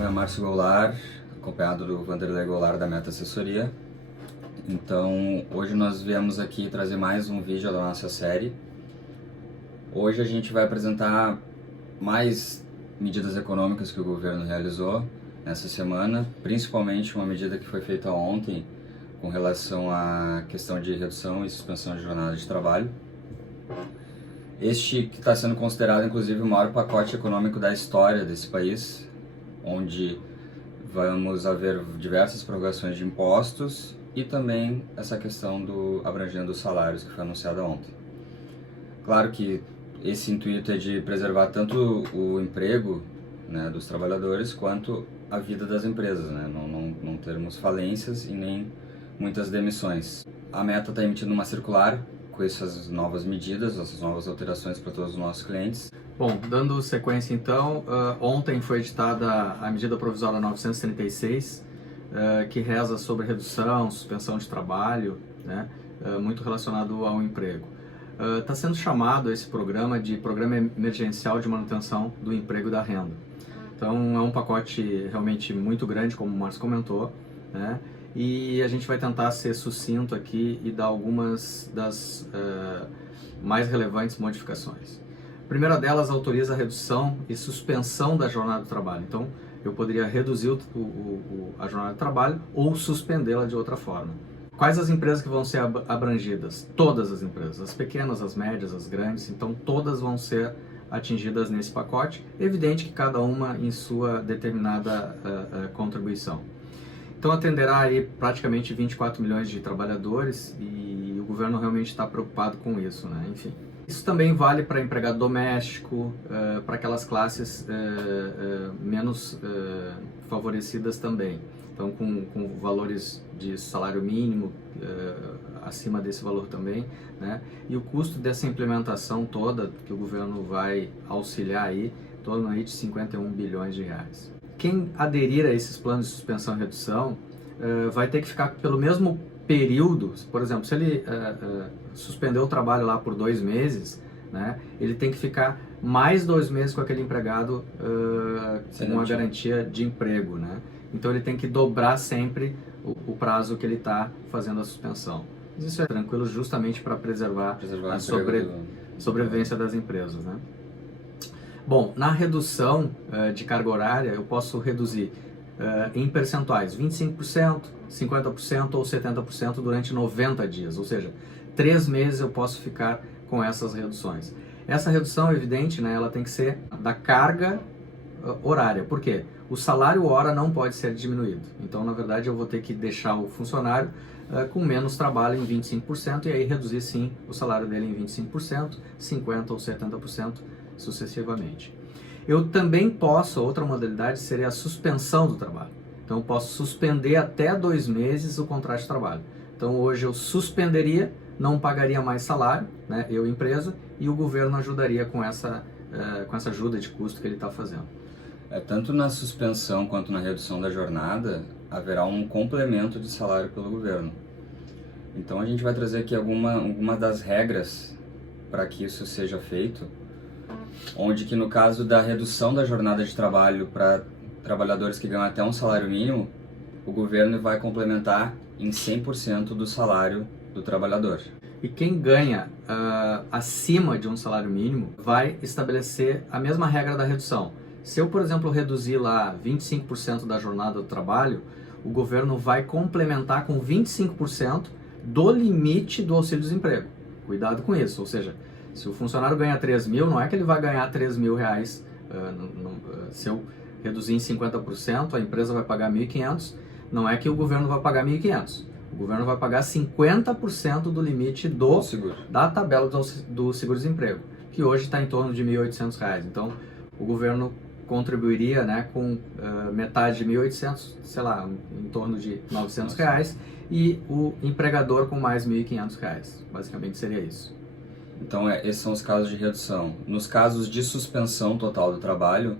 nome é Márcio Goulart, acompanhado do Vanderlei Goulart da Meta Assessoria. Então, hoje nós viemos aqui trazer mais um vídeo da nossa série. Hoje a gente vai apresentar mais medidas econômicas que o governo realizou nessa semana, principalmente uma medida que foi feita ontem com relação à questão de redução e suspensão de jornada de trabalho. Este que está sendo considerado, inclusive, o maior pacote econômico da história desse país, onde vamos haver diversas prorrogações de impostos e também essa questão do abrangendo os salários que foi anunciada ontem. Claro que esse intuito é de preservar tanto o emprego, né, dos trabalhadores quanto a vida das empresas, né? Não termos falências e nem muitas demissões. A Meta está emitindo uma circular com essas novas medidas, essas novas alterações para todos os nossos clientes. Bom, dando sequência então, ontem foi editada a medida provisória 936, que reza sobre redução, suspensão de trabalho, né, muito relacionado ao emprego. Está sendo chamado esse programa de Programa Emergencial de Manutenção do Emprego e da Renda. Então é um pacote realmente muito grande, como o Márcio comentou, né? E a gente vai tentar ser sucinto aqui e dar algumas das mais relevantes modificações. A primeira delas autoriza a redução e suspensão da jornada de trabalho. Então, eu poderia reduzir a jornada de trabalho ou suspendê-la de outra forma. Quais as empresas que vão ser abrangidas? Todas as empresas, as pequenas, as médias, as grandes, então todas vão ser atingidas nesse pacote. Evidente que cada uma em sua determinada contribuição. Então atenderá aí praticamente 24 milhões de trabalhadores e o governo realmente está preocupado com isso, né? Enfim. Isso também vale para empregado doméstico, para aquelas classes menos favorecidas também. Então com valores de salário mínimo acima desse valor também, né? E o custo dessa implementação toda que o governo vai auxiliar aí, em torno aí de 51 bilhões de reais. Quem aderir a esses planos de suspensão e redução vai ter que ficar pelo mesmo período. Por exemplo, se ele suspendeu o trabalho lá por 2 meses, né, ele tem que ficar mais 2 meses com aquele empregado com uma garantia de emprego, né? Então ele tem que dobrar sempre o prazo que ele está fazendo a suspensão. Isso é tranquilo justamente para preservar a sobrevivência das empresas, né? Bom, na redução de carga horária, eu posso reduzir em percentuais 25%, 50% ou 70% durante 90 dias, ou seja, 3 meses eu posso ficar com essas reduções. Essa redução, é evidente, né, ela tem que ser da carga horária. Por quê? O salário hora não pode ser diminuído. Então, na verdade, eu vou ter que deixar o funcionário com menos trabalho em 25% e aí reduzir, sim, o salário dele em 25%, 50% ou 70%, sucessivamente. Eu também posso, outra modalidade seria a suspensão do trabalho. Então eu posso suspender até 2 meses o contrato de trabalho. Então hoje eu suspenderia, não pagaria mais salário, né, eu empresa, e o governo ajudaria com essa ajuda de custo que ele está fazendo. Tanto na suspensão quanto na redução da jornada, haverá um complemento de salário pelo governo. Então a gente vai trazer aqui alguma das regras para que isso seja feito, onde que no caso da redução da jornada de trabalho para trabalhadores que ganham até um salário mínimo, o governo vai complementar em 100% do salário do trabalhador. E quem ganha acima de um salário mínimo vai estabelecer a mesma regra da redução. Se eu, por exemplo, reduzir lá 25% da jornada do trabalho, o governo vai complementar com 25% do limite do auxílio-desemprego. Cuidado com isso, ou seja, se o funcionário ganha 3 mil, não é que ele vai ganhar 3 mil reais. Se eu reduzir em 50%, a empresa vai pagar 1.500, não é que o governo vai pagar 1.500. O governo vai pagar 50% do limite da tabela do seguro-desemprego, que hoje está em torno de 1.800 reais. Então, o governo contribuiria, né, com metade de 1.800, sei lá, em torno de 900 reais, e o empregador com mais 1.500 reais. Basicamente seria isso. Então, esses são os casos de redução. Nos casos de suspensão total do trabalho,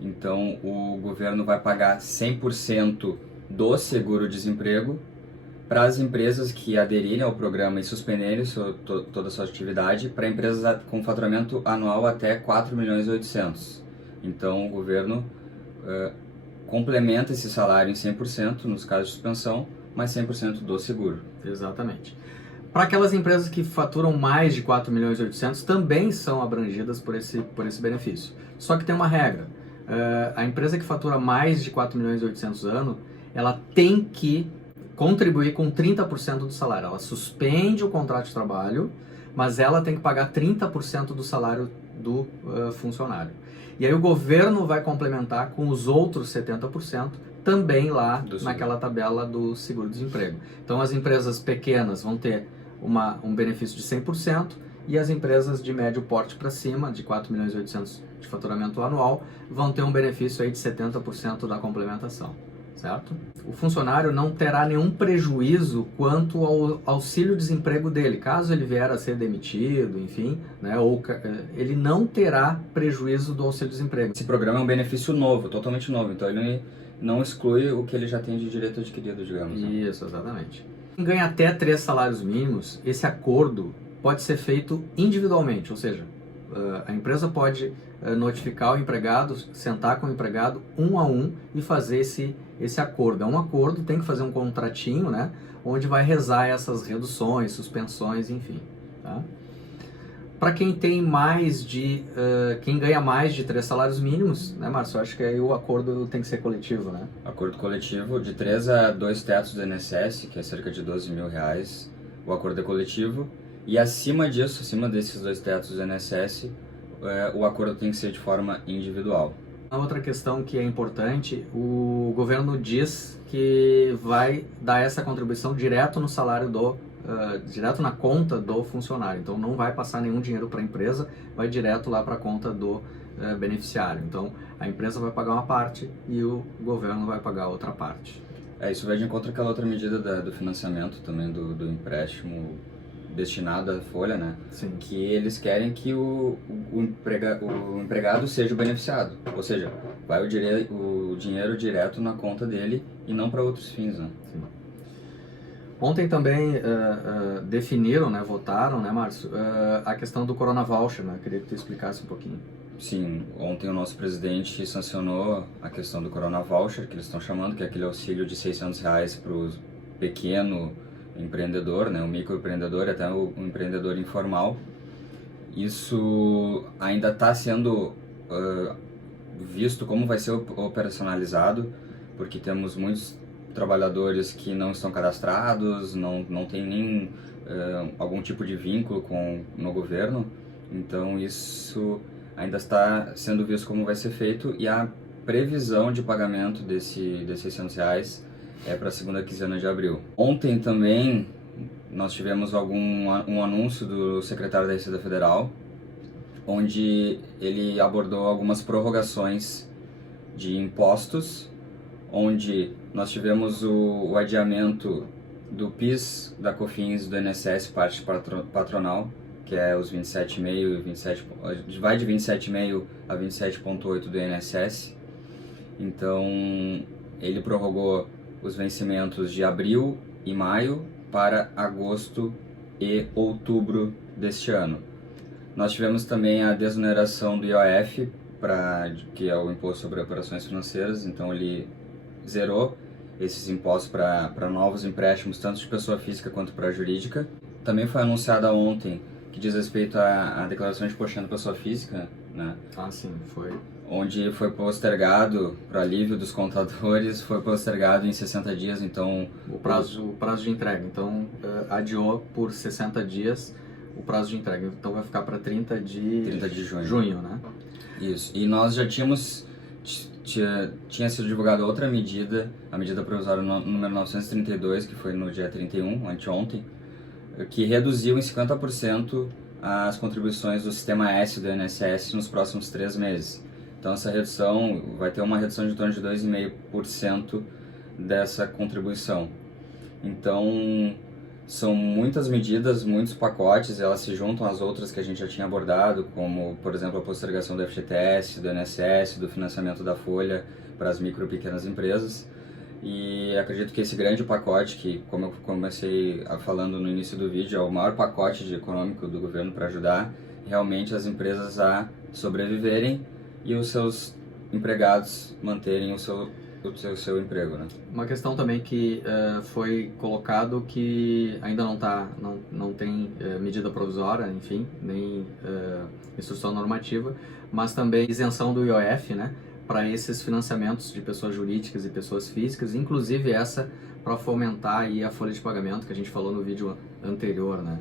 então o governo vai pagar 100% do seguro-desemprego para as empresas que aderirem ao programa e suspenderem toda a sua atividade, para empresas com faturamento anual até 4.800.000. Então o governo complementa esse salário em 100% nos casos de suspensão, mais 100% do seguro. Exatamente. Para aquelas empresas que faturam mais de 4.800.000, também são abrangidas por esse benefício. Só que tem uma regra. A empresa que fatura mais de 4.800.000 ano, ela tem que contribuir com 30% do salário. Ela suspende o contrato de trabalho, mas ela tem que pagar 30% do salário do funcionário. E aí o governo vai complementar com os outros 70%, também lá naquela tabela do seguro-desemprego. Então as empresas pequenas vão ter um benefício de 100% e as empresas de médio porte para cima, de 4.800.000 de faturamento anual, vão ter um benefício aí de 70% da complementação, certo? O funcionário não terá nenhum prejuízo quanto ao auxílio-desemprego dele, caso ele vier a ser demitido, enfim, né, ou ele não terá prejuízo do auxílio-desemprego. Esse programa é um benefício novo, totalmente novo, então ele não exclui o que ele já tem de direito adquirido, digamos. Isso, exatamente. Quem ganha até 3 salários mínimos, esse acordo pode ser feito individualmente, ou seja, a empresa pode notificar o empregado, sentar com o empregado um a um e fazer esse acordo. É um acordo, tem que fazer um contratinho, né, onde vai rezar essas reduções, suspensões, enfim. Tá? Para quem tem quem ganha mais de 3 salários mínimos, né, Márcio? Eu acho que aí o acordo tem que ser coletivo, né? Acordo coletivo de 3 a 2 tetos do INSS, que é cerca de R$12.000, o acordo é coletivo. E acima disso, acima desses 2 tetos do INSS, o acordo tem que ser de forma individual. Uma outra questão que é importante, o governo diz que vai dar essa contribuição direto no salário direto na conta do funcionário. Então não vai passar nenhum dinheiro para a empresa, vai direto lá para a conta do beneficiário. Então a empresa vai pagar uma parte e o governo vai pagar outra parte. Isso vai de encontro àquela outra medida do financiamento também do empréstimo destinado à folha, né? Sim. Que eles querem que o empregado seja o beneficiado, ou seja, vai o dinheiro direto na conta dele e não para outros fins, né? Sim. Ontem também definiram, né, votaram, né, Márcio, a questão do Corona Voucher, né? Queria que tu explicasse um pouquinho. Sim, ontem o nosso presidente sancionou a questão do Corona Voucher, que eles estão chamando, que é aquele auxílio de R$600 para o pequeno empreendedor, né, o microempreendedor e até o empreendedor informal. Isso ainda está sendo visto como vai ser operacionalizado, porque temos muitos trabalhadores que não estão cadastrados, não tem nem algum tipo de vínculo no governo, então isso ainda está sendo visto como vai ser feito e a previsão de pagamento desses R$600 é para a segunda quinzena de abril. Ontem também nós tivemos um anúncio do secretário da Receita Federal, onde ele abordou algumas prorrogações de impostos, onde nós tivemos o adiamento do PIS, da COFINS, do INSS, parte patronal, que é os 27,5 vai de 27,5 a 27,8 do INSS. Então ele prorrogou os vencimentos de abril e maio para agosto e outubro deste ano. Nós tivemos também a desoneração do IOF, que é o Imposto sobre Operações Financeiras, então ele zerou esses impostos para novos empréstimos, tanto de pessoa física quanto para jurídica. Também foi anunciada ontem, que diz respeito à declaração de imposto de pessoa física, né? Ah, sim, foi. Onde foi postergado, para alívio dos contadores, foi postergado em 60 dias, então... O prazo de entrega, então adiou por 60 dias o prazo de entrega, então vai ficar para 30 de junho, né? Isso, e nós já tinha sido divulgada outra medida, a medida provisória número 932, que foi no dia 31, anteontem, que reduziu em 50% as contribuições do Sistema S do INSS nos próximos 3 meses. Então essa redução vai ter uma redução de torno de 2,5% dessa contribuição. Então são muitas medidas, muitos pacotes, elas se juntam às outras que a gente já tinha abordado, como por exemplo a postergação do FGTS, do INSS, do financiamento da folha para as micro e pequenas empresas. E acredito que esse grande pacote, que como eu comecei falando no início do vídeo, é o maior pacote econômico do governo para ajudar realmente as empresas a sobreviverem e os seus empregados manterem o seu o seu emprego, né? Uma questão também que foi colocado que ainda não tem medida provisória, enfim, nem instrução normativa, mas também isenção do IOF, né, para esses financiamentos de pessoas jurídicas e pessoas físicas, inclusive essa para fomentar aí a folha de pagamento que a gente falou no vídeo anterior, né?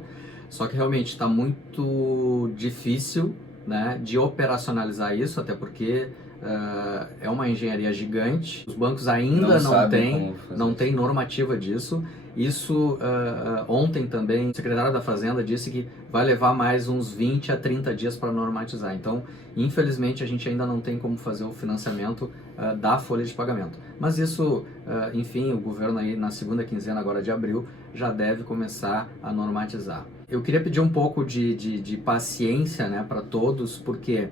Só que realmente está muito difícil, né, de operacionalizar isso, até porque é uma engenharia gigante, os bancos ainda não têm normativa disso. Isso, ontem também, o secretário da Fazenda disse que vai levar mais uns 20 a 30 dias para normatizar. Então, infelizmente, a gente ainda não tem como fazer o financiamento da folha de pagamento. Mas isso, enfim, o governo aí na segunda quinzena agora de abril já deve começar a normatizar. Eu queria pedir um pouco de paciência, né, para todos, porque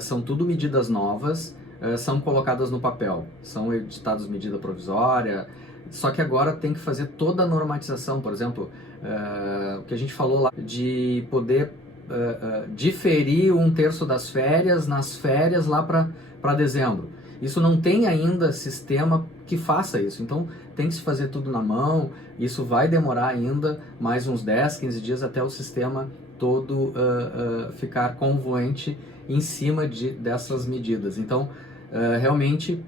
são tudo medidas novas, são colocadas no papel, são editadas medida provisória, só que agora tem que fazer toda a normatização. Por exemplo, o que a gente falou lá de poder diferir 1/3 das férias nas férias lá para dezembro. Isso não tem ainda sistema que faça isso, então tem que se fazer tudo na mão. Isso vai demorar ainda mais uns 10, 15 dias até o sistema todo ficar congruente em cima dessas medidas. Então, realmente,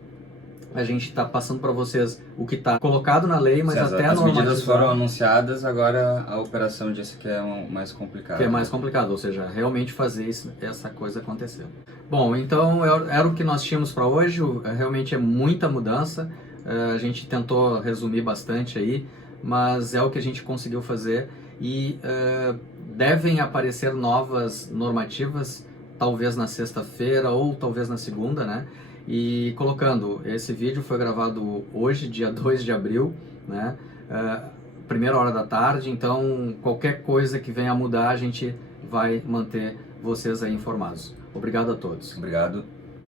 a gente está passando para vocês o que está colocado na lei, mas César, até as normatizar. medidas foram anunciadas, agora a operação disse que é mais complicada. Que é mais complicado, ou seja, realmente fazer essa coisa acontecer. Bom, então era o que nós tínhamos para hoje. Realmente é muita mudança. A gente tentou resumir bastante aí, mas é o que a gente conseguiu fazer e devem aparecer novas normativas, talvez na sexta-feira ou talvez na segunda, né? E colocando, esse vídeo foi gravado hoje, dia 2 de abril, né? Primeira hora da tarde, então qualquer coisa que venha a mudar, a gente vai manter vocês aí informados. Obrigado a todos. Obrigado.